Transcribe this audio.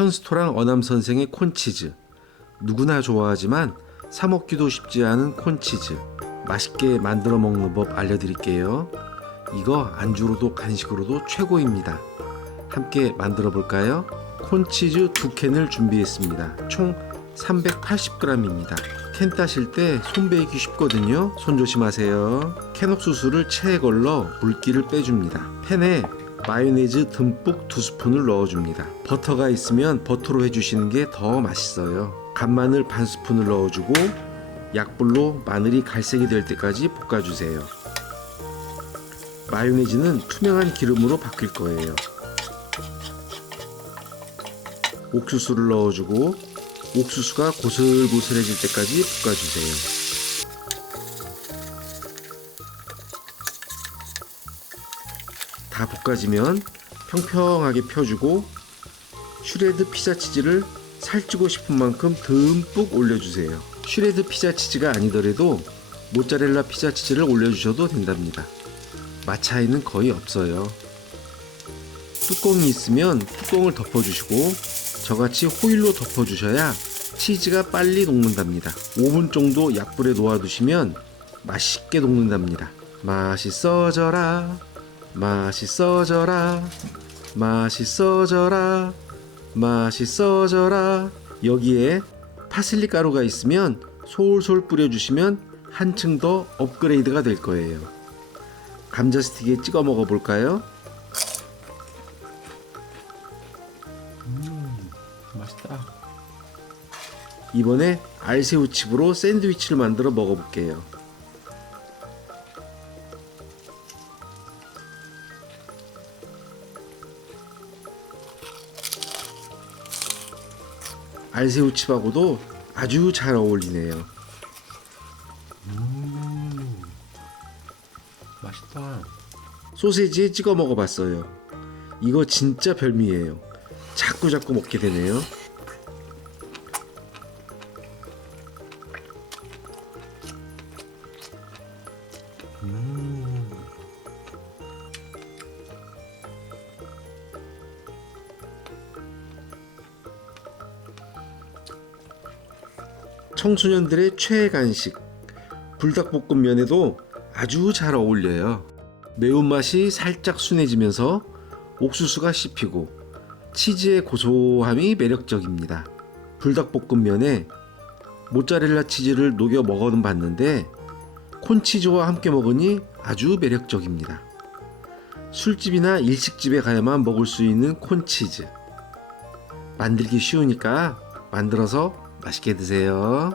현스토랑 어남선생의 콘치즈. 누구나 좋아하지만 사 먹기도 쉽지 않은 콘치즈. 맛있게 만들어 먹는 법 알려드릴게요. 이거 안주로도 간식으로도 최고입니다. 함께 만들어 볼까요? 콘치즈 2캔을 준비했습니다. 총 380g입니다. 캔 따실 때 손 베이기 쉽거든요. 손 조심하세요. 캔 옥수수를 체에 걸러 물기를 빼줍니다. 팬에 마요네즈 듬뿍 2스푼을 넣어줍니다. 버터가 있으면 버터로 해주시는 게 더 맛있어요. 간마늘 반 스푼을 넣어주고 약불로 마늘이 갈색이 될 때까지 볶아주세요. 마요네즈는 투명한 기름으로 바뀔 거예요. 옥수수를 넣어주고 옥수수가 고슬고슬해질 때까지 볶아주세요. 다 볶아지면 평평하게 펴주고 슈레드 피자 치즈를 살찌고 싶은 만큼 듬뿍 올려주세요. 슈레드 피자 치즈가 아니더라도 모짜렐라 피자 치즈를 올려주셔도 된답니다. 맛 차이는 거의 없어요. 뚜껑이 있으면 뚜껑을 덮어주시고 저같이 호일로 덮어주셔야 치즈가 빨리 녹는답니다. 5분 정도 약불에 놓아두시면 맛있게 녹는답니다. 맛있어져라, 맛있어져라, 맛있어져라, 맛있어져라. 여기에 파슬리 가루가 있으면 솔솔 뿌려주시면 한층 더 업그레이드가 될 거예요. 감자 스틱에 찍어 먹어볼까요? 맛있다. 이번에 알새우칩으로 샌드위치를 만들어 먹어볼게요. 알새우칩하고도 아주 잘 어울리네요. 맛있다. 소세지에 찍어 먹어봤어요. 이거 진짜 별미예요. 자꾸 먹게 되네요. 청소년들의 최애 간식 불닭볶음면에도 아주 잘 어울려요. 매운맛이 살짝 순해지면서 옥수수가 씹히고 치즈의 고소함이 매력적입니다. 불닭볶음면에 모짜렐라 치즈를 녹여 먹어는 봤는데 콘치즈와 함께 먹으니 아주 매력적입니다. 술집이나 일식집에 가야만 먹을 수 있는 콘치즈. 만들기 쉬우니까 만들어서 맛있게 드세요.